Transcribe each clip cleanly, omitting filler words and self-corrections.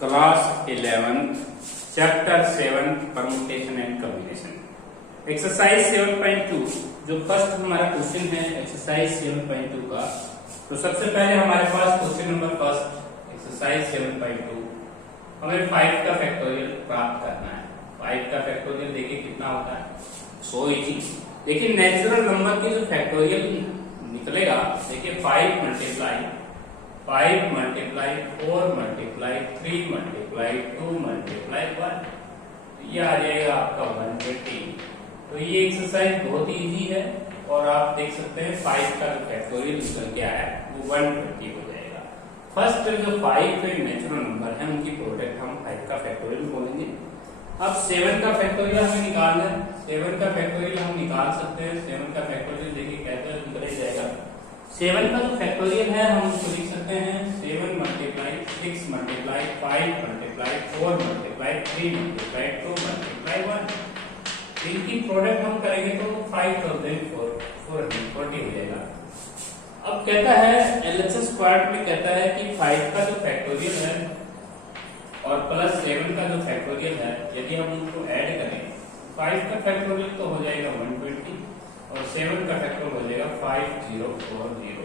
Class 11 chapter 7 permutation and combination. Exercise 7.2 जो first हमारा question है एक्सरसाइज 7.2 का। तो सबसे पहले हमारे पास क्वेश्चन नंबर फर्स्ट एक्सरसाइज 7.2 हमें 5 का फैक्टोरियल प्राप्त करना है। 5 का फैक्टोरियल देखिए कितना होता है, सो इजी। देखिए नेचुरल नंबर की जो फैक्टोरियल निकलेगा, देखिए 5 multiply 5 multiply 4 multiply 3 multiply 2 multiply 1, ये आ जाएगा आपका 120। तो ये एक्सरसाइज बहुत इजी है और आप देख सकते हैं 5 का जो फैक्टोरियल निकल के आया वो 120 हो जाएगा। फर्स्ट जो 5 नेचुरल नंबर है उनकी प्रोडक्ट हम 5 का फैक्टोरियल बोलेंगे। अब 7 का फैक्टोरियल हमें निकालना है। 7 का फैक्टोरियल हम निकाल सकते हैं। 7 का फैक्टोरियल देखिए कैसे निकल जाएगा। 7 का जो फैक्टोरियल है हम उसको लिख सकते हैं 7 multiply 6 multiply 5 multiply 4 multiply 3 multiply 2 multiply 1। इनकी प्रोडक्ट हम करेंगे तो 5440 हो जाएगा। अब कहता है एलएचएस पार्ट में कहता है कि 5 का जो फैक्टोरियल है और प्लस 7 का जो फैक्टोरियल है, यदि हम उनको ऐड करें 5 का फैक्टोरियल तो हो जाएगा 120 और 7 का फैक्टोरियल हो जाएगा 5040।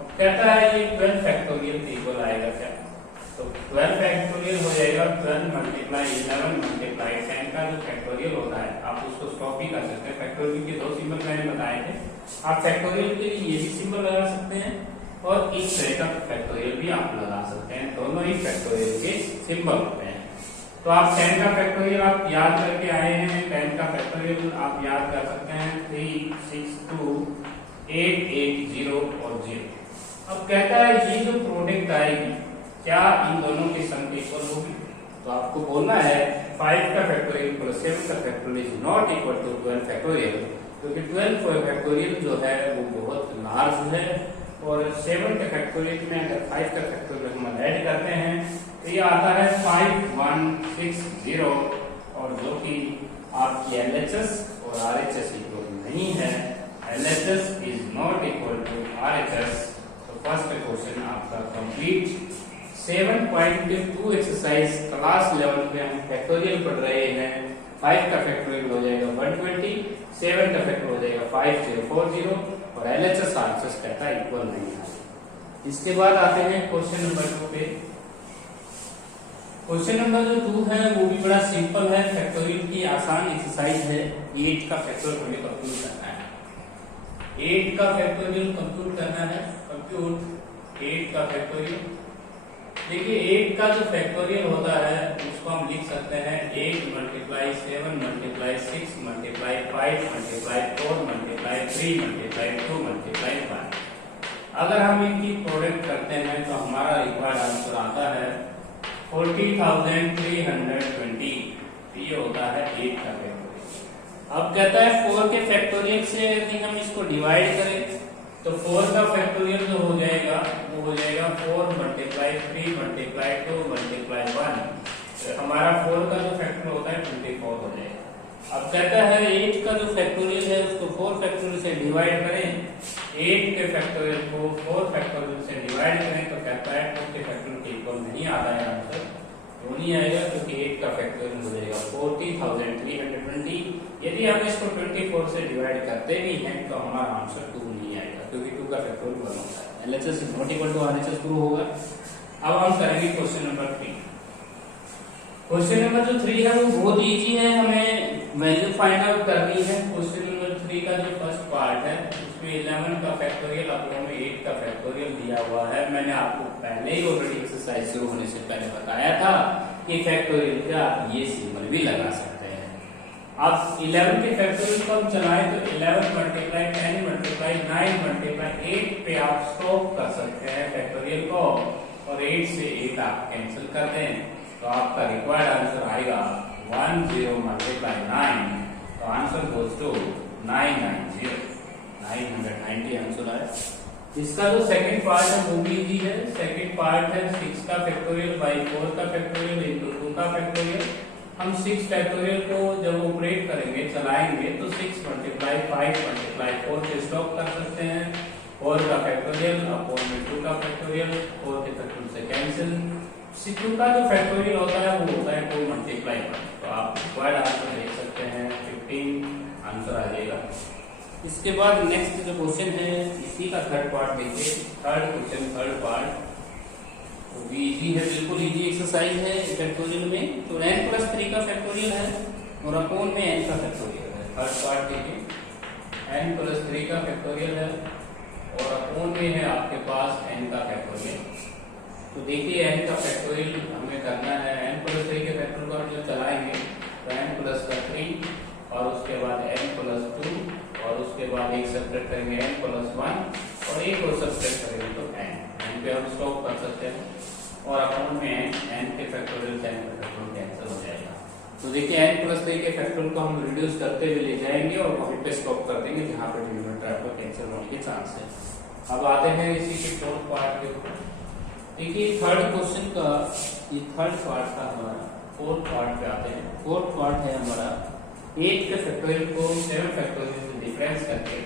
अब कहता है ये 12 फैक्टोरियल इक्वल आएगा क्या? तो 12 फैक्टोरियल हो जाएगा 12 मल्टीप्लाई 11 मल्टीप्लाई 10 का जो फैक्टोरियल होता है आप उसको स्टॉप भी कर सकते हैं। फैक्टोरियल के 2 सिंबल मैंने बताए थे। आप फैक्टोरियल के लिए ये भी सिंबल लगा सकते हैं और इस तरह का फैक्टोरियल भी आप लगा सकते हैं। दोनों ही फैक्टोरियल के सिंबल होते हैं। तो आप 10 का फैक्टोरियल आप याद करके आए हैं। 10 का फैक्टोरियल आप याद कर सकते हैं 3 6 2 8 8 0 और 0। अब कहता है ये जो प्रोडक्ट आएगी क्या इन दोनों की सम इक्वल होगी? तो आपको बोलना है 5 का फैक्टोरियल प्लस 7 का factorial is not equal to 12 factorial, क्योंकि 12 फैक्टोरियल जो है वो बहुत लार्ज है और 7 के फैक्टोरियल में अगर 5 का फैक्टोरियल हम ऐड करते हैं तो ये आता है 5160 और जो कि आपकी एलएचएस और आरएचएस इक्वल नहीं है। LHS is not equal to RHS. तो फर्स्ट क्वेश्चन आपका कंप्लीट। 7.2 एक्सरसाइज क्लास 11 में हम फैक्टोरियल पढ़ रहे हैं। 5 का फैक्टोरियल हो जाएगा 120, 7 का फैक्टोरियल हो जाएगा 5040 और एलएचएस आरएचएस कहता है इक्वल नहीं है। इसके बाद आते हैं क्वेश्चन नंबर 2 पे। क्वेश्चन नंबर जो 2 है वो भी बड़ा सिंपल है, फैक्टोरियल की आसान एक्सरसाइज है। 8 का फैक्टोरियल हमें कंप्यूट करना है। 8 का फैक्टोरियल कंप्यूट करना है। कंप्यूट 8 का फैक्टोरियल। देखिए 8 का जो फैक्टोरियल होता है उसको हम लिख सकते हैं 8 multiply 7 multiply 6 multiply 5 multiply 4 multiply 3 multiply 2 multiply 1। अगर हम इनकी प्रोडक्ट करते हैं तो हमारा रिक्वायर्ड आंसर आता है 40,320। ये होता है 8 का फैक्टोरियल। अब कहता है 4 के फैक्टोरियल से यदि हम इसको डिवाइड करें तो 4 का फैक्टोरियल जो हो जाएगा वो हो जाएगा 4 मल्टीप्लाई 3 मल्टीप्लाई 2 मल्टीप्लाई 1। तो हमारा 4 का जो फैक्टर होता है 24 हो जाएगा। अब कहता है 8 का जो फैक्टोरियल है उसको 4 फैक्टोरियल से डिवाइड करें। 8 के फैक्टोरियल को 4 फैक्टोरियल से डिवाइड करें तो कहता है 2 के फैक्टोरियल के इक्वल नहीं आता है आंसर। क्यों नहीं आएगा? क्योंकि 8 का फैक्टोरियल हो जाएगा 40,320। यदि हम इसको 24 से डिवाइड करते भी हैं तो हमारा आंसर 2 नहीं आएगा, क्योंकि 2 का फैक्टोरियल 1 होता है। LHS is not equal to RHS prove होगा। अब हम करेंगे क्वेश्चन नंबर 3। क्वेश्चन नंबर जो 3 है वो बहुत इजी है, हमें वैल्यू फाइंड आउट करनी है। क्वेश्चन नंबर 3 का जो फर्स्ट पार्ट है उसमें 11 का फैक्टोरियल और हमें 8 का फैक्टोरियल दिया हुआ है। मैंने आपको पहले ही ऑलरेडी एक्सरसाइज शुरू होने से पहले बताया था कि फैक्टोरियल का ये सिंबल भी लगा सकते हैं। अब 11 के फैक्टोरियल को हम चलाएं तो 11 मल्टीप्लाई 10 मल्टीप्लाई 9 मल्टीप्लाई 8 पे आप स्टॉप कर सकते हैं फैक्टोरियल को और 8 से 8 आप कैंसिल कर दें तो आपका रिक्वायर्ड आंसर आएगा 10 मल्टीप्लाई 9। तो आंसर गोज टू 990 आंसर आया। इसका जो सेकंड पार्ट है वो भी इजी है। सेकंड पार्ट है 6 का फैक्टोरियल बाई 4 का फैक्टोरियल इनटू 2 का फैक्टोरियल। हम 6 फैक्टोरियल को जब ऑपरेट करेंगे चलाएंगे तो 6 मल्टीप्लाई 5 मल्टीप्लाई 4 से स्टॉप कर सकते हैं। 4 का फैक्टोरियल अपॉन में 2 का फैक्टोरियल, 4 के फैक्टोरियल से कैंसिल, C2 का जो फैक्टोरियल होता है वो होता है 2 मल्टीप्लाई 1। तो आप रिक्वायर्ड आंसर देख सकते हैं 15 आंसर आ जाएगा। इसके बाद नेक्स्ट जो क्वेश्चन है इसी का थर्ड पार्ट देखिए। थर्ड क्वेश्चन थर्ड पार्ट वो भी इजी है, बिल्कुल इजी एक्सरसाइज है फैक्टोरियल में। तो n+3 का फैक्टोरियल है और अपोन में n का फैक्टोरियल है। थर्ड पार्ट देखिए n+3 का फैक्टोरियल है और अपोन में है आपके पास n का फैक्टोरियल। तो देखिए n का फैक्टोरियल हमें करना है। n+3 के फैक्टोरियल को हम जो चलाएंगे तो n+3 और उसके बाद n+2 और उसके बाद एक सब्ट्रैक्ट करेंगे n+1 और एक और सब्ट्रैक्ट करेंगे तो n पे हम स्टॉप कर सकते हैं और अकाउंट में n के फैक्टोरियल से n का फैक्टोरियल कैंसिल हो जाएगा। तो देखिए n+3 के फैक्टोरियल को हम रिड्यूस करते हुए ले जाएंगे और वहीं पे स्टॉप कर देंगे जहां पर डिनोमिनेटर आपका कैंसिल होने के चांस है। अब आते हैं इसी के फोर्थ पार्ट के ऊपर। देखिए थर्ड क्वेश्चन का ये थर्ड पार्ट था हमारा। फोर्थ पार्ट पे आते हैं। फोर्थ पार्ट है हमारा 8 के फैक्टोरियल को 7 फैक्टोरियल से डिफरेंस करके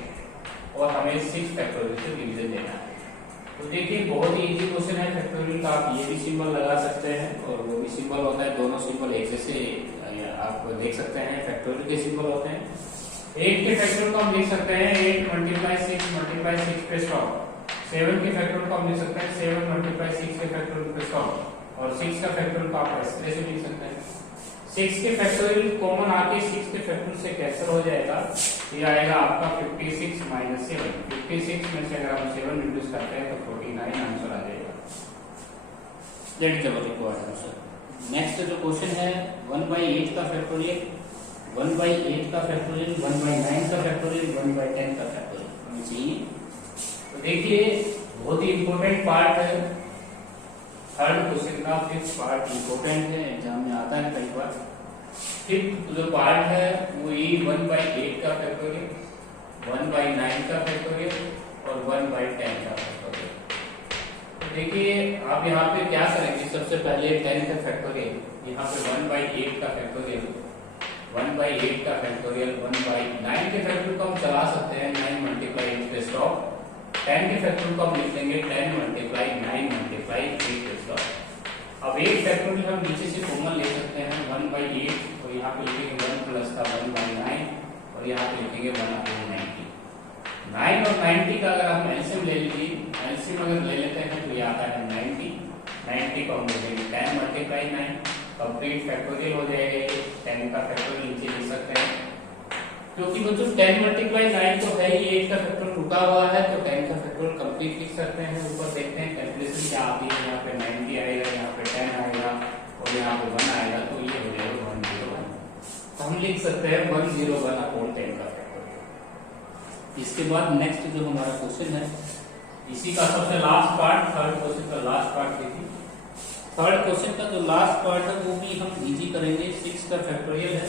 और हमें 6 फैक्टोरियल से डिवीजन देना है। तो देखिए बहुत ही इजी क्वेश्चन है फैक्टोरियल का। आप ये भी सिंबल लगा सकते हैं और वो भी सिंबल होता है, दोनों सिंबल एक जैसे आप देख सकते हैं फैक्टोरियल के सिंबल होते हैं। 8 के फैक्टोरियल को हम लिख सकते हैं 8 × 6 पे स्टॉप। 7 के फैक्टोरियल को हम लिख सकते हैं 7 × 6 के फैक्टोरियल पे स्टॉप और 6 का फैक्टोरियल को आप इस तरह से लिख सकते हैं। 6 के फैक्टोरियल कॉमन आके 6 के फैक्टोरियल से कैंसिल हो जाएगा। ये आएगा आपका 56 - 7। 56 में से अगर हम 7 रिड्यूस करते हैं तो 49 आंसर आ जाएगा। That is our required answer. Next जो क्वेश्चन है 1/8 का फैक्टोरियल, 1/8 का फैक्टोरियल, 1/9 का फैक्टोरियल, 1/10 का फैक्टोरियल हमें चाहिए। तो देखिए बहुत ही इंपॉर्टेंट पार्ट है थर्ड क्वेश्चन का। फिफ्थ पार्ट इंपॉर्टेंट है, एग्जाम में आता है कई बार। फिफ्थ जो पार्ट है वो ये 1/8 का फैक्टोरियल, 1/9 का फैक्टोरियल और 1/10 का फैक्टोरियल। तो देखिए आप यहाँ पे क्या करेंगे, सबसे पहले 10 का फैक्टोरियल, यहाँ पे 1/8 का फैक्टोरियल, 1/8 का फैक्टोरियल, 1/9 के फैक्टोरियल को हम चला सकते हैं 9 × 8 पे स्टॉप। 10 के फैक्टोरियल को हम लिख लेंगे 10 × 9 × 8 पे स्टॉप। अब 8 फैक्टोरियल हम नीचे से कॉमन ले सकते हैं 1/8 और यहाँ पे लिखेंगे 1 प्लस का 1/9 और यहाँ पे लिखेंगे 1/90। 9 और 90 का अगर हम एलसीएम ले लीजिए, एलसीएम अगर ले लेते हैं तो ये आता है 90। 90 को हम लिखेंगे 10 × 9 कंप्लीट फैक्टोरियल हो जाएगा। 10 का फैक्टोरियल नीचे लिख सकते हैं क्योंकि बच्चों 10 × 9 तो है ही, 8 का फैक्टोरियल रुका हुआ है तो 10 का फैक्टोरियल कंप्लीट लिख सकते हैं। ऊपर देखते हैं कैलकुलेशन क्या आती है। यहाँ पे 90 आएगा, यहाँ पे 10 आएगा और यहाँ पे 1 आएगा तो ये हो जाएगा 101। तो हम लिख सकते हैं 101 अपॉन 10 का फैक्टोरियल। इसके बाद नेक्स्ट जो हमारा क्वेश्चन है इसी का सबसे लास्ट पार्ट, थर्ड क्वेश्चन का लास्ट पार्ट देखिए। थर्ड क्वेश्चन का जो लास्ट पार्ट है वो भी हम इजी करेंगे। 6 का फैक्टोरियल है,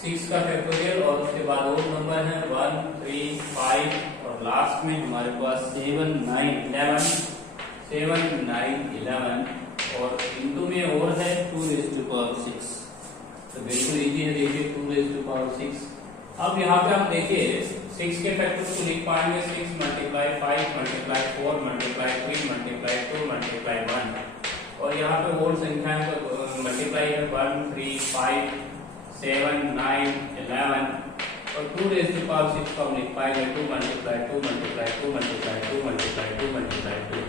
6 का फैक्टोरियल और उसके बाद और नंबर है 1, 3, 5 और लास्ट में हमारे पास 7, 9, 11, 7, 9, 11 और इंटू में और है 2⁶। तो बिल्कुल इजी है, देखिए 2⁶। अब यहाँ पे हम देखिए 6 के फैक्टोरियल को लिख पाएंगे 6 × 5 × 4 × 3 × 2 × 1 और यहाँ पे और संख्याएं मल्टीप्लाई है 1, 3, 5, 7, 9, 11 और 2⁶ को हम लिख पाएंगे 2 × 2 × 2 × 2 × 2 × 2।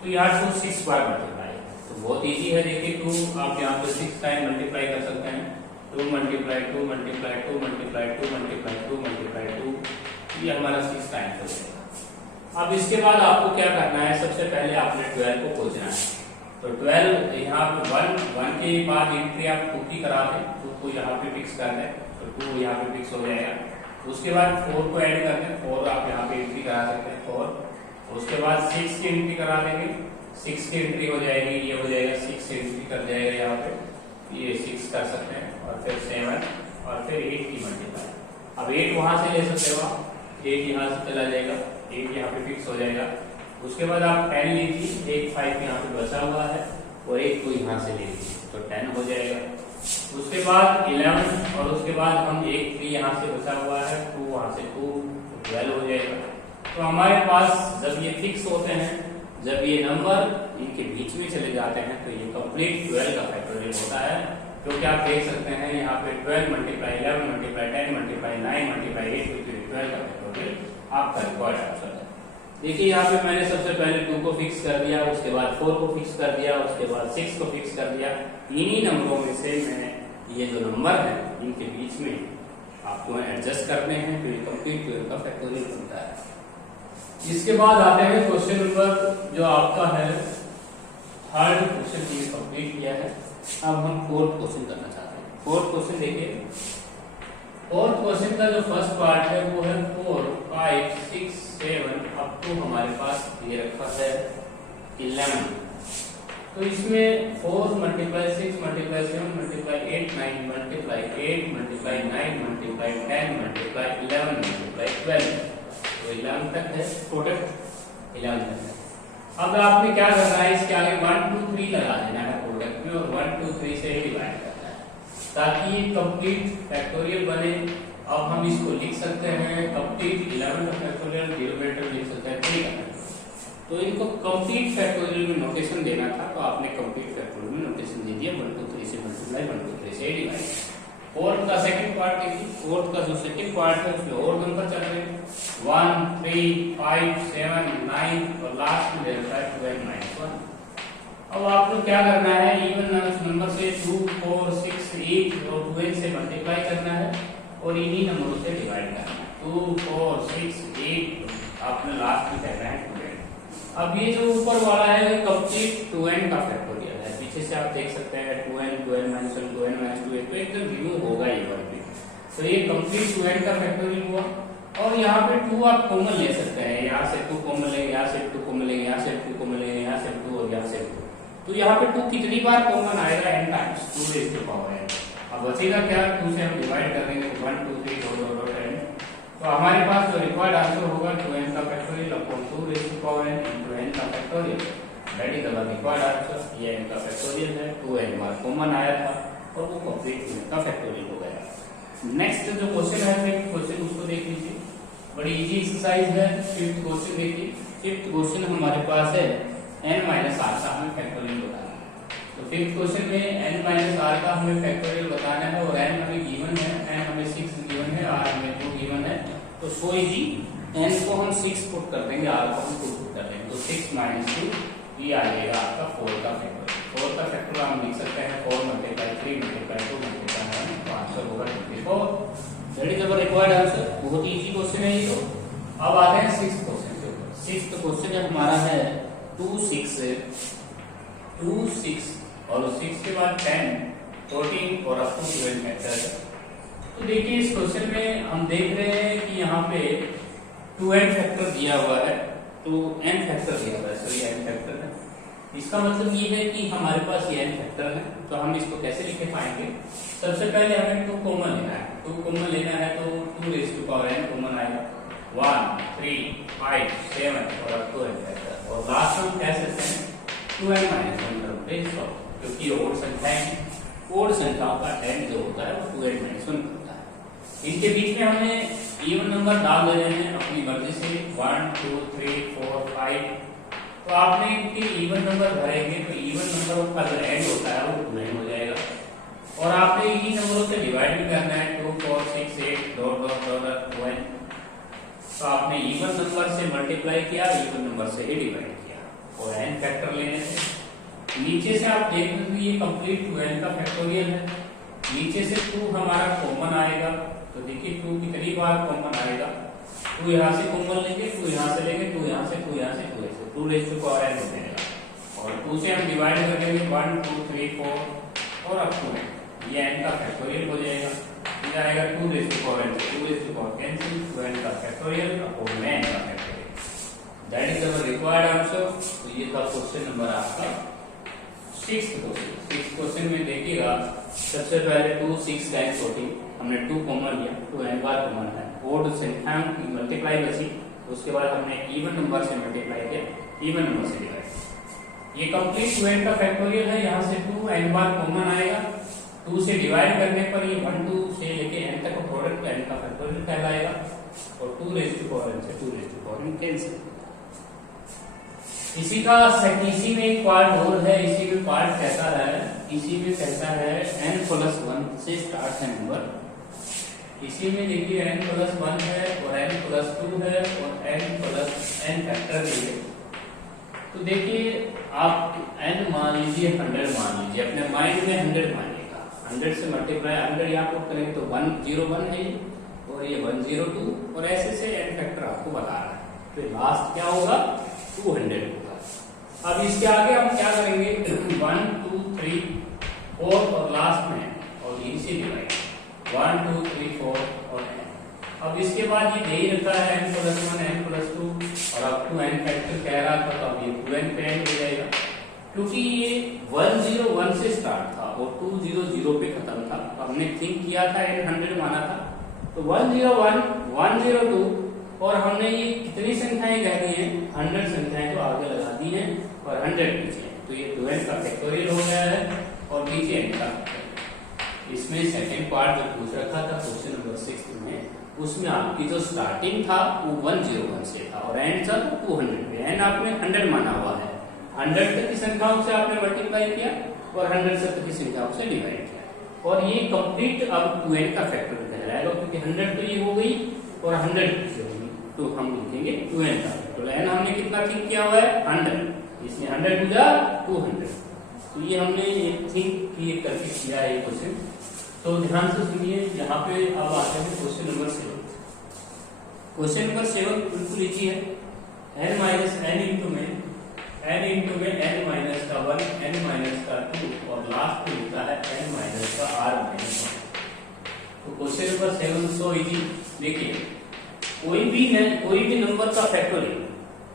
तो यहाँ 2 6 बार मल्टीप्लाई है तो बहुत इजी है। देखिए 2 आप यहाँ पे 6 टाइम मल्टीप्लाई कर सकते हैं। 2 × 2 × 2 × 2 × 2 ये हमारा 6 टाइम हो जाएगा। अब इसके बाद आपको क्या करना है, सबसे पहले आपने 12 को खोजना है। तो 12 यहाँ पे 1 के बाद एंट्री आप 2 की करा दें, 2 को यहाँ पे फिक्स कर दें तो 2 यहाँ पे फिक्स हो जाएगा। उसके बाद 4 को ऐड कर दें, 4 आप यहाँ पे एंट्री करा सकते हैं 4। उसके बाद 6 की एंट्री करा देंगे, 6 की एंट्री हो जाएगी, ये हो जाएगा 6 एंट्री कर जाएगा यहाँ पे, ये 6 कर सकते हैं और फिर 7 और फिर 8 की मल्टीप्लाई। अब 8 वहां से ले सकते हो आप, 8 यहाँ से चला जाएगा, 8 यहाँ पे फिक्स हो जाएगा। उसके बाद आप 10 लीजिए, एक 5 यहाँ पे बचा हुआ है और एक को यहाँ से ले लीजिए तो 10 हो जाएगा। उसके बाद 11 और उसके बाद हम एक 3 यहाँ से बचा हुआ है, 2 वहां से 2 तो 12 हो जाएगा। तो हमारे पास जब ये फिक्स होते हैं जब ये नंबर इनके बीच में चले जाते हैं तो ये कंप्लीट 12 का फैक्टोरियल होता है, क्योंकि आप देख सकते हैं यहाँ पे 12 मल्टीप्लाई 11 मल्टीप्लाई 10 मल्टीप्लाई 9 मल्टीप्लाई 8 12 का फैक्टोरियल आपका रिक्वायर्ड आंसर है। देखिए यहाँ पे मैंने सबसे पहले 2 को फिक्स कर दिया, उसके बाद 4 को फिक्स कर दिया, उसके बाद 6 को फिक्स कर दिया। इन्हीं नंबरों में से मैं ये जो नंबर है इनके बीच में आपको एडजस्ट करने हैं तो ये कंप्लीट 12 का फैक्टोरियल बनता है। इसके बाद आते हैं क्वेश्चन नंबर जो आपका है थर्ड क्वेश्चन ये कंप्लीट किया है। अब हम फोर्थ क्वेश्चन करना चाहते हैं। फोर्थ क्वेश्चन देखिए, फोर्थ क्वेश्चन का जो फर्स्ट पार्ट है वो है 4 5 6 7 अप टू हमारे पास ये रखा है 11। तो इसमें 4 multiply 6 multiply 7 multiply 8 9 multiply 8 multiply 9 multiply 10 multiply 11 multiply 12, तो 11 तक है टोटल 11 तक है। अब आपने क्या करना है, इसके आगे 1 2 3 लगा देना है प्रोडक्ट में और 1 2 3 से डिवाइड करना है ताकि ये कंप्लीट फैक्टोरियल बने। अब हम इसको लिख सकते हैं कंप्लीट 11 का फैक्टोरियल डिनोमिनेटर लिख सकते हैं 3 का। तो इनको कंप्लीट फैक्टोरियल में नोटेशन देना था तो आपने कंप्लीट फैक्टोरियल में नोटेशन दे दिया 1 2 3 से मल्टीप्लाई 1 2 3 से डिवाइड। फोर्थ का सेकंड पार्ट देखिए, फोर्थ का जो सेकंड पार्ट है उसमें और नंबर चल रहे हैं 1 3 5 7 9 और लास्ट में रहता है 12 -1। अब आपको क्या करना है, इवन नंबर से 2 4 6 8 और 12 से मल्टीप्लाई करना है और इन्हीं नंबरों से डिवाइड करना है 2 4 6 8 आपने लास्ट में करना है 12। अब ये जो ऊपर वाला है कंप्लीट 2n का फैक्टोरियल है, पीछे से आप देख सकते हैं 2n 12 -1 2n -2 तो एकदम रिमूव होगा ये वर्ड भी। तो ये कंप्लीट 2n का फैक्टोरियल हुआ और यहाँ पे 2 आप कॉमन ले सकते हैं, यहाँ से 2 कॉमन लेंगे, यहाँ से 2 कॉमन लेंगे, यहाँ से 2 कॉमन लेंगे, यहाँ से 2 और यहाँ से 2। तो यहाँ पे 2 कितनी बार कॉमन आएगा n times 2 raise to power n। अब बचेगा क्या, 2 से हम डिवाइड कर देंगे 1 2 3 n। तो हमारे पास जो रिक्वायर्ड आंसर होगा 2n का factorial upon 2 raise to power n into n का factorial, that is the required answer. ये n का फैक्टोरियल है, 2n बार कॉमन आया था और वो कंप्लीट n का फैक्टोरियल हो गया। नेक्स्ट जो क्वेश्चन है फिफ्थ क्वेश्चन उसको देख लीजिए, बड़ी इजी एक्सरसाइज है। फिफ्थ क्वेश्चन देखिए, फिफ्थ क्वेश्चन हमारे पास है n माइनस r का हमें फैक्टोरियल बताना है। तो फिफ्थ क्वेश्चन में n माइनस r का हमें फैक्टोरियल बताना है और n हमें गिवन है, n हमें 6 गिवन है, r हमें 2 गिवन है। तो सो इजी, n को हम 6 पुट कर देंगे, r को हम 2 पुट कर देंगे, तो 6 - 2 ये आ जाएगा आपका 4 का फैक्टोरियल। 4 का फैक्टोरियल हम लिख सकते हैं 4 × 3 × 2 × 1, तो आंसर होगा 24। That is our required answer. बहुत ही इजी क्वेश्चन है ये। तो अब आते हैं 6th क्वेश्चन के ऊपर। 6th क्वेश्चन हमारा है 2 6 और 6 के बाद 10 14 और अप टू 12 फैक्टर है। तो देखिए इस क्वेश्चन में हम देख रहे हैं कि यहाँ पे 2n फैक्टर दिया हुआ है, तो n फैक्टर दिया हुआ है, सॉरी n फैक्टर है। इसका मतलब ये है कि हमारे पास ये n फैक्टर है, तो हम इसको कैसे लिख पाएंगे। सबसे पहले हमें 2 कॉमन लेना है, 2 कॉमन लेना है तो 2 raise to power n common आएगा 1 3 5 7 और अप टू n फैक्टर, और लास्ट हम कह सकते हैं 2n - 1 करते हैं क्योंकि ओड संख्या है, ओड संख्याओं का n जो होता है वो 2n - 1 होता है। इनके बीच में हमें इवन नंबर डाल देने हैं अपनी मर्जी से 1 2 3 4 5। तो आपने इनके इवन नंबर भरेंगे तो इवन नंबर का जो एंड होता है वो 2n हो जाएगा और आपने इन्हीं नंबरों से डिवाइड भी करना है 2 4 6 8 डॉट डॉट डॉट 1। तो आपने इवन नंबर से मल्टीप्लाई किया, इवन नंबर से ही डिवाइड किया और n फैक्टर लेने से नीचे से आप देख लेंगे ये कंप्लीट 2n का फैक्टोरियल है। नीचे से 2 हमारा कॉमन आएगा, तो देखिए 2 कितनी बार कॉमन आएगा, 2 यहाँ से कॉमन लेंगे, 2 यहाँ से लेंगे, 2 यहाँ से 2 यहाँ से 2 ऐसे 2 रेज़ टू पावर n हो जाएगा और 2 से हम डिवाइड कर देंगे 1 2 3 4 और अप टू n, ये n का फैक्टोरियल हो जाएगा। ये आएगा 2 raise to power n, 2 raise to power n से 2n का फैक्टोरियल अपॉन n का factorial, that is our required answer. तो ये था क्वेश्चन नंबर आपका 6th क्वेश्चन। 6th क्वेश्चन में देखिएगा सबसे पहले 2 6 टाइम्स 14 हमने 2 कॉमन लिया, 2n बार कॉमन है, ओड संख्याओं की मल्टीप्लाई बची, उसके बाद हमने इवन नंबर से मल्टीप्लाई किया, इवन नंबर से डिवाइड। ये कंप्लीट 2n का फैक्टोरियल है, यहाँ से 2n बार कॉमन आएगा, 2 से डिवाइड करने पर ये 1 2 से लेके n तक का प्रोडक्ट n का फैक्टोरियल कहलाएगा और 2 रेज़ टू पावर n से 2 raise to power n cancel. इसी में एक पार्ट और है। इसी में पार्ट कैसा है, इसी में कैसा है n+1 से स्टार्ट है नंबर। इसी में देखिए n+1 है और n+2 है और n फैक्टर भी है। तो देखिए आप n मान लीजिए 100 मान लीजिए, अपने माइंड में 100 मानिएगा। 100 से मल्टीप्लाई 100 यहाँ पर करेंगे तो 101 है ये, और ये 102 और ऐसे से n फैक्टर आपको बता रहा है। तो लास्ट क्या होगा 200 होगा। अब इसके आगे हम क्या करेंगे 1 2 3 4 और लास्ट में और इनसे डिवाइड 1 2 3 4 और n। अब इसके बाद ये यही रहता है n+1 n+2 और अब 2n फैक्टर कह रहा था, तो अब ये 2n पे n हो जाएगा, क्योंकि ये 101 से स्टार्ट था और 200 पे खत्म था। हमने थिंक किया था n 100 माना था, तो 101 102 और हमने ये कितनी संख्याएं कह दी हैं 100 संख्याएं तो आगे लगा दी हैं और 100 पीछे है, तो ये 2n का फैक्टोरियल हो गया है और नीचे n का। इसमें सेकंड पार्ट जो पूछ रखा था क्वेश्चन नंबर 6 में, उसमें आपकी जो स्टार्टिंग था वो 101 से था और एंड था 200 पे। एन आपने 100 माना हुआ है, 100 तक की संख्याओं से आपने मल्टीप्लाई किया और 100 से तक की संख्याओं से डिवाइड किया और ये कंप्लीट अब 2n का फैक्टर कहलाएगा, क्योंकि 100 तो ये हो गई और 100 पीछे होगी, तो हम लिखेंगे 2n का फैक्टर। n हमने कितना थिंक किया हुआ है 100, इसमें 100 टू द 200, तो ये हमने एक थिंक क्लियर करके किया है क्वेश्चन। तो ध्यान से सुनिए, यहाँ पे अब आते हैं क्वेश्चन नंबर 7। क्वेश्चन नंबर 7 बिल्कुल इजी है। n माइनस n इंटू में n माइनस का 1 n माइनस का 2 और लास्ट में लिखा है n माइनस का r माइनस 1। तो क्वेश्चन नंबर 7 सो इजी। देखिए कोई भी नंबर का फैक्टोरियल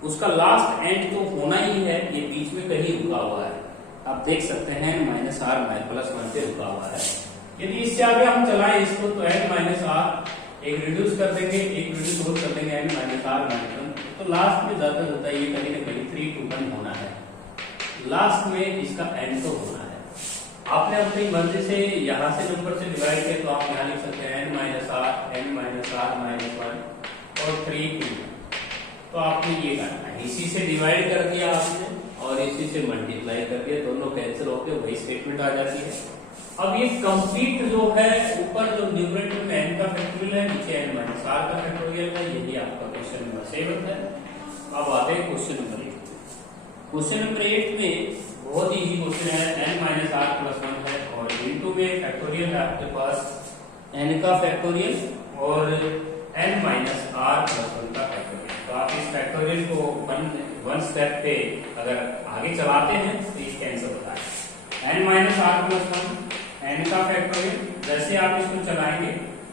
उसका लास्ट एंड तो होना ही है, ये बीच में कहीं रुका हुआ है। आप देख सकते हैं n माइनस r प्लस 1 पे रुका हुआ है। यदि इससे आगे हम चलाएं इसको तो n माइनस r एक रिड्यूस कर देंगे, एक रिड्यूस और कर देंगे n माइनस r माइनस 1, तो लास्ट में ज्यादा होता है ये कहीं ना कहीं 3 to 1 होना है, लास्ट में इसका n तो होना है। आपने अपनी मर्जी से यहाँ से नंबर से डिवाइड किया तो आप यहाँ लिख सकते हैं n माइनस r माइनस 1 और 3 2, तो आपने ये करना है, इसी से डिवाइड कर दिया आपने और इसी से मल्टीप्लाई कर दिया, दोनों कैंसिल होकर वही स्टेटमेंट आ जाती है। अब ये कंप्लीट जो है ऊपर जो न्यूमरेटर में n का फैक्टोरियल है, नीचे n माइनस r का फैक्टोरियल है, यही आपका क्वेश्चन नंबर 7 है। अब आते हैं क्वेश्चन नंबर 8। क्वेश्चन नंबर 8 में बहुत ही इजी क्वेश्चन है, n माइनस r प्लस 1 है और इनटू में फैक्टोरियल है आपके पास n का फैक्टोरियल और n माइनस r प्लस 1 का फैक्टोरियल। तो आप इस फैक्टोरियल को वन स्टेप पे अगर आगे चलाते हैं तो ये कैंसिल होता है। n minus r plus 1 n का फैक्टोरियल, जैसे आप इसको चलाएंगे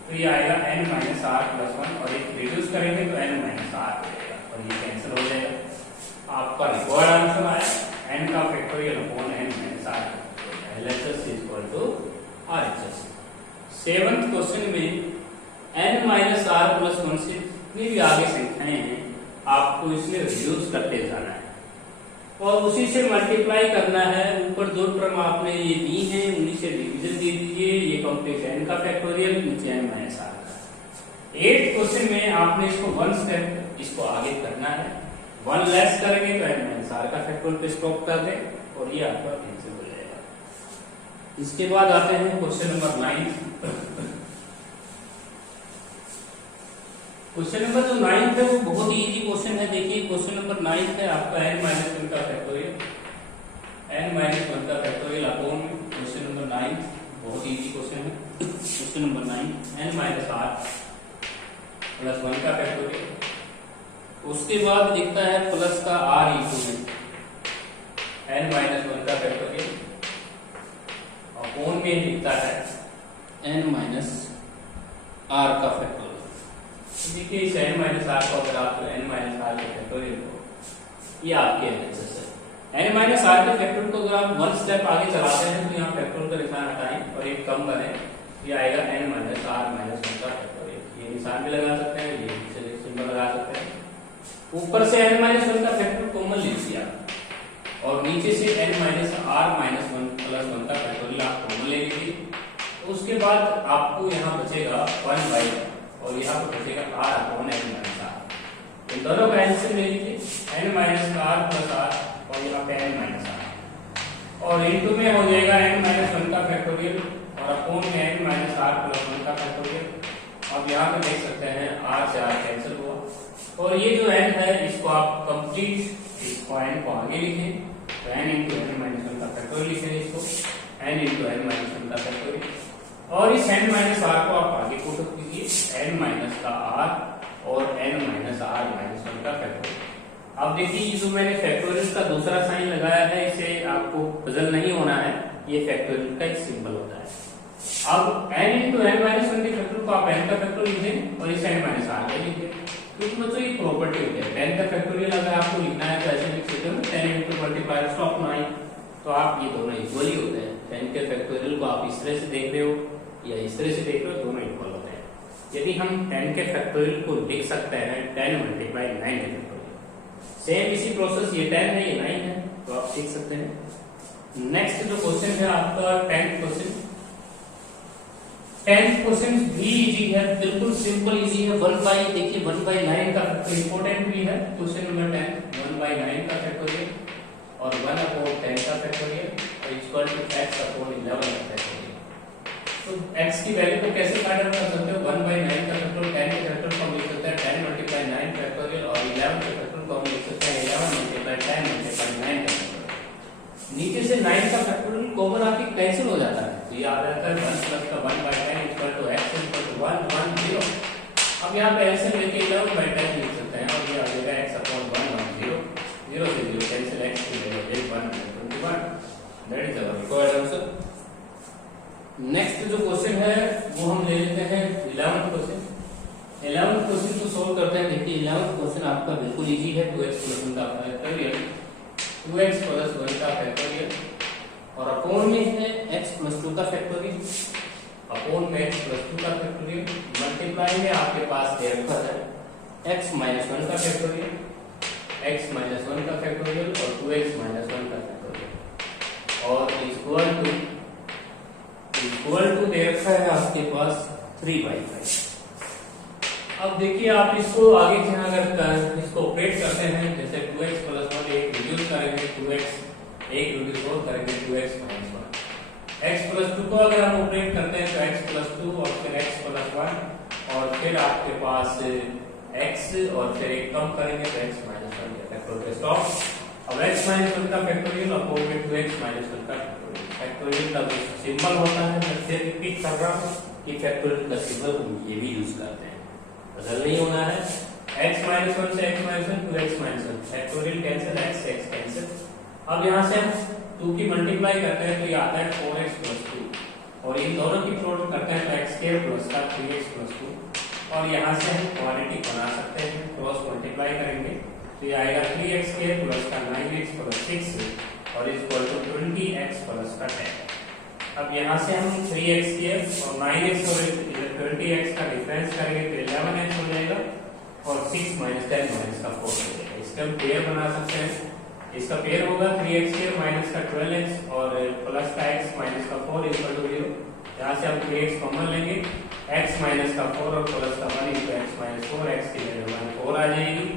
तो ये आएगा n माइनस r प्लस 1 और एक रिड्यूस करेंगे तो n माइनस r हो जाएगा और ये कैंसिल हो जाएगा। आपका रिक्वायर्ड आंसर आया n का factorial upon n minus r, LHS equal to RHS। 7th question में n माइनस r प्लस 1 से जितनी भी आगे संख्याएं हैं आपको इसमें रिड्यूस करते जाना है और उसी से मल्टीप्लाई करना है। ऊपर जो टर्म आपने ये दी है उन्हीं से डिवीजन दे दीजिए, ये कंप्लीट n का फैक्टोरियल, नीचे n माइनस r का। 8th क्वेश्चन में आपने इसको वन स्टेप इसको आगे करना है, 1 लेस करेंगे तो n माइनस r का फैक्टोरियल पे स्टॉप कर दें और ये आपका कैंसिल हो जाएगा। इसके बाद आते हैं क्वेश्चन नंबर 9। क्वेश्चन नंबर जो 9 है वो बहुत ही इजी क्वेश्चन है। देखिए क्वेश्चन नंबर 9 है आपका n माइनस 1 का फैक्टोरियल, n माइनस 1 का फैक्टोरियल अपॉन क्वेश्चन नंबर 9, बहुत इजी क्वेश्चन है। Question number 9 n minus r plus 1 का फैक्टोरियल, उसके बाद दिखता है प्लस का r इंटू में n माइनस 1 का फैक्टोरियल अपॉन में दिखता है n माइनस r का फैक्टोरियल। देखिए इस n माइनस r को अगर आप n माइनस r के फैक्टोरियल को, ये आपके LHS है। n माइनस r के फैक्टोरियल को अगर आप वन स्टेप आगे चलाते हैं तो यहाँ फैक्टोरियल का निशान हटाएं और एक कम करें, ये आएगा n माइनस r माइनस 1 का फैक्टोरियल। ये निशान भी लगा सकते हैं, ये नीचे सिंबल लगा सकते हैं। ऊपर से n माइनस 1 का फैक्टोरियल कॉमन ले लिया और नीचे से n minus r minus 1 plus 1 का फैक्टोरियल आप कॉमन ले लीजिए। उसके बाद आपको यहाँ बचेगा 1/, और यहाँ पर बचेगा r upon n minus r। इन दोनों का एलसीएम ले लीजिए, n minus r plus r और इनटू में हो जाएगा n माइनस वन का फैक्टोरियल और अपॉन में n minus r plus one का फैक्टोरियल। अब यहाँ पे देख सकते हैं r से r कैंसिल हुआ और ये जो n है इसको आप कंप्लीट इसको n को आगे लिखें तो n into n minus one का फैक्टोरियल लिखें इसको n into n minus one का फैक्टोरियल और इस n माइनस r को आप आगे पुट कीजिए n माइनस का r और n minus r minus one का फैक्टोरियल। अब देखिए ये जो मैंने फैक्टोरियल का दूसरा साइन लगाया है इसे आपको पजल नहीं होना है, ये फैक्टोरियल का एक सिंबल होता है। अब n into n minus one के फैक्टोरियल को आप n का फैक्टोरियल लिखें और इस n माइनस r का लिखें क्योंकि बच्चों ये प्रॉपर्टी होती है। 10 का फैक्टोरियल अगर आपको लिखना है तो ऐसे लिख सकते हो 10 इंटू मल्टीप्लाई ऑफ 9 तो आप ये दोनों इक्वल ही होते हैं। 10 के फैक्टोरियल को आप इस तरह से देख रहे हो या इस तरह से देख रहे हो, दोनों इक्वल होते हैं। यदि हम 10 के फैक्टोरियल को लिख सकते हैं 10 मल्टीप्लाई 9 के फैक्टोरियल, सेम इसी प्रोसेस ये 10 है ये 9 है तो आप सीख सकते हैं। नेक्स्ट जो क्वेश्चन है आपका 10th क्वेश्चन, 10th क्वेश्चन भी इजी है, बिल्कुल सिंपल इजी है। 1/, देखिए 1/9 का फैक्टर इंपॉर्टेंट भी है। क्वेश्चन नंबर 10 1/9 का फैक्टोरियल और 1/10 का फैक्टोरियल और इक्वल टू x अपॉन 11 का फैक्टोरियल। तो x की वैल्यू को कैसे फाइंड आउट कर सकते हो? 1/9 का फैक्टोरियल 10 के फैक्टोरियल को हम लिख सकते हैं 10 मल्टीप्लाई 9 फैक्टोरियल और 11 के फैक्टोरियल को हम लिख सकते हैं 11 मल्टीप्लाई 10 मल्टीप्लाई 9 का फैक्टोरियल। नीचे से 9 का फैक्टोरियल कॉमन आके कैंसिल हो जाता है तो ये आ जाता है 1 प्लस का 1/10 equal to x equal to 1 1 0। अब यहाँ पे ऐसे लेके 11/10 लिख सकते हैं और ये आ जाएगा x अपॉन 1 1 0 0 से 0 कैंसिल x की value 1/21 that is our required answer. Next जो क्वेश्चन है वो हम ले लेते हैं 11th क्वेश्चन। 11th क्वेश्चन को सोल्व करते हैं। देखिए 11th क्वेश्चन आपका बिल्कुल इजी है। 2x प्लस 1 का फैक्टोरियल 2x प्लस 1 का फैक्टोरियल और अपॉन में है x प्लस 2 का फैक्टोरियल अपॉन में x प्लस 2 का फैक्टोरियल मल्टीप्लाई में आपके पास देयर है x माइनस 1 का फैक्टोरियल x माइनस 1 का फैक्टोरियल और 2x माइनस 1 का फैक्टोरियल और इक्वल टू दे रखा है आपके पास 3/5। अब देखिए आप इसको आगे से अगर इसको ऑपरेट करते हैं जैसे 2x प्लस 1 एक रिड्यूस करेंगे 2x एक रिड्यूस और करेंगे 2x माइनस 1 x प्लस 2 को अगर हम ऑपरेट करते हैं तो x प्लस 2 और फिर x प्लस 1 और फिर आपके पास x और फिर एक कम करेंगे तो x माइनस 1 का फैक्टोरियल स्टॉप। अब x माइनस 1 का फैक्टोरियल अपॉन में 2x माइनस 1 का फैक्टोरियल का जो सिंबल होता है मैं फिर रिपीट कर रहा हूँ कि फैक्टोरियल का सिंबल हम ये भी यूज करते हैं, बदल नहीं होना है। x माइनस 1 से x minus 1 2x minus 1 factorial cancel x से x कैंसिल। अब यहाँ से हम 2 की मल्टीप्लाई करते हैं तो ये आता है 4x प्लस 2 और इन दोनों की प्रोडक्ट करते हैं तो x स्क्वायर प्लस का 3x प्लस 2 और यहाँ से हम क्वांटिटी बना सकते हैं क्रॉस मल्टीप्लाई करेंगे तो ये आएगा 3x स्क्वायर प्लस का 9x प्लस 6 और इक्वल टू 20x प्लस का 10। अब यहाँ से हम 3x स्क्वायर और 9x और 20x का डिफरेंस करेंगे तो 11x हो जाएगा और 6 माइनस 10 माइनस का 4 हो जाएगा। इसका हम पेयर बना सकते हैं, इसका पेयर होगा 3x स्क्वायर माइनस का 12x और प्लस का x माइनस का 4 इक्वल टू 0। यहाँ से हम 3x कॉमन लेंगे x माइनस का 4 और प्लस का 1 इंटू x माइनस 4 x की वैल्यू 4 आ जाएगी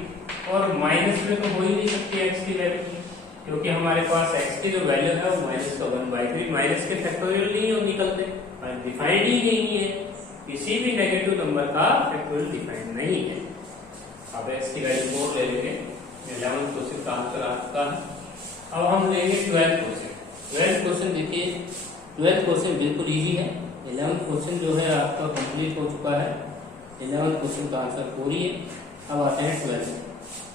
और माइनस में तो हो ही नहीं सकती x की वैल्यू क्योंकि हमारे पास x की जो वैल्यू है वो माइनस का 1/3 माइनस के फैक्टोरियल नहीं हो निकलते, डिफाइंड ही नहीं है। किसी भी नेगेटिव नंबर का फैक्टोरियल डिफाइंड नहीं है। अब x की वैल्यू 4 ले लेंगे। 11th क्वेश्चन का आंसर आ चुका है। अब हम लेंगे 12th क्वेश्चन। 12th क्वेश्चन देखिए 12th क्वेश्चन बिल्कुल इजी है। 11th क्वेश्चन जो है आपका कंप्लीट हो चुका है। 11th क्वेश्चन का आंसर 4 ही है। अब आते हैं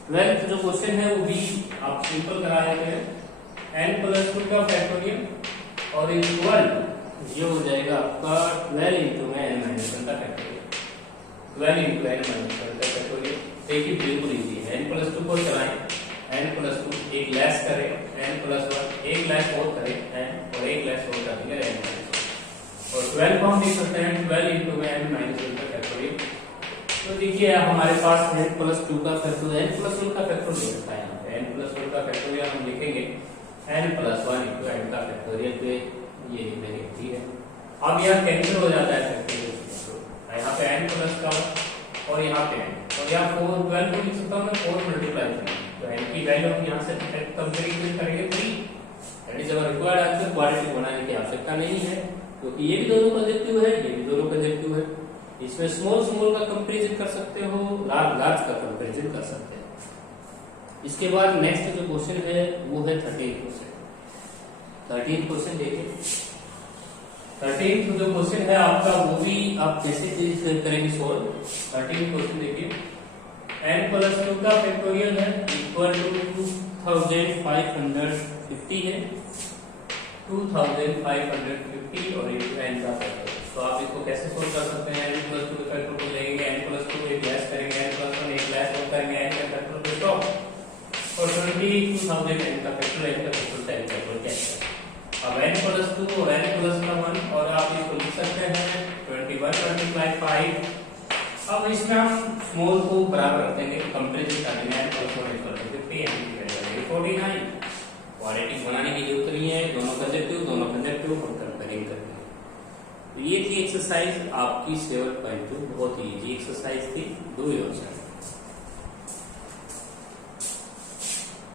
12th जो क्वेश्चन है वो भी आप सिंपल करा देते हैं n प्लस 2 का फैक्टोरियल और इक्वल ये हो जाएगा आपका 12 इंटू में n माइनस 1 का फैक्टोरियल 12 इंटू n माइनस 1 का फैक्टोरियल। देखिए बिल्कुल इजी है। n प्लस 2 को चलाएं n प्लस 2 एक लेस करें n प्लस 1 एक लेस और करें n और एक लेस और करेंगे n माइनस 1 और 12 को हम लिख सकते हैं 12 इंटू में n माइनस 1 का फैक्टोरियल। तो देखिए हमारे पास n प्लस 2 का फैक्टोरियल n प्लस 1 का फैक्टोरियल होता है। यहाँ पे n प्लस 1 का फैक्टोरियल हम लिखेंगे n प्लस 1 इंटू n का फैक्टोरियल पे ये लिखेंगे, ठीक है। अब यहाँ कैंसिल हो जाता है फैक्टोरियल, यहाँ पे n प्लस का और यहाँ पे n और यहाँ 4 12 को लिख सकता हूँ मैं 4 मल्टीप्लाई तो n की वैल्यू हम यहाँ से कंपेरिजन करेंगे 3 दैट इज आवर रिक्वायर्ड क्योंकि ये भी दोनों कंजक्टिव है, ये भी दोनों कंजक्टिव है। इसमें स्मॉल स्मॉल का कंपैरिजन कर सकते हो, लार्ज लार्ज का कंपैरिजन कर सकते हो। इसके बाद नेक्स्ट जो क्वेश्चन है वो है 13th क्वेश्चन। 13th क्वेश्चन देखिए। 13th जो क्वेश्चन है आपका वो भी आप कैसे करेंगे सोल्व। 13th क्वेश्चन देखिए, n+2 का फैक्टोरियल है इक्वल टू 2550 है, 2550 और n का फैक्टोरियल। तो आप इसको कैसे सोल्व कर सकते हैं। n+2 के फैक्टर को लेंगे, n+2 एक लेस करेंगे, n+1 एक लेस होता है, n का फैक्टर पे स्टॉप और 22,000 n का फैक्टर, n का फैक्टर 10 फैक्टर कैसे। अब n+2 और n+1 और आप इसको लिख सकते हैं 21 × 5। अब इसमें हम स्मॉल को बराबर रख देंगे, कंपैरिजन कर देंगे, n+1 50 n की वैल्यू 49। क्वाड्रेटिक बनाने की जरूरत नहीं है, दोनों कंजक्टिव हम कंपेयरिंग करते हैं। तो ये थी एक्सरसाइज आपकी 7.2, बहुत ही इजी एक्सरसाइज थी। Do yourself.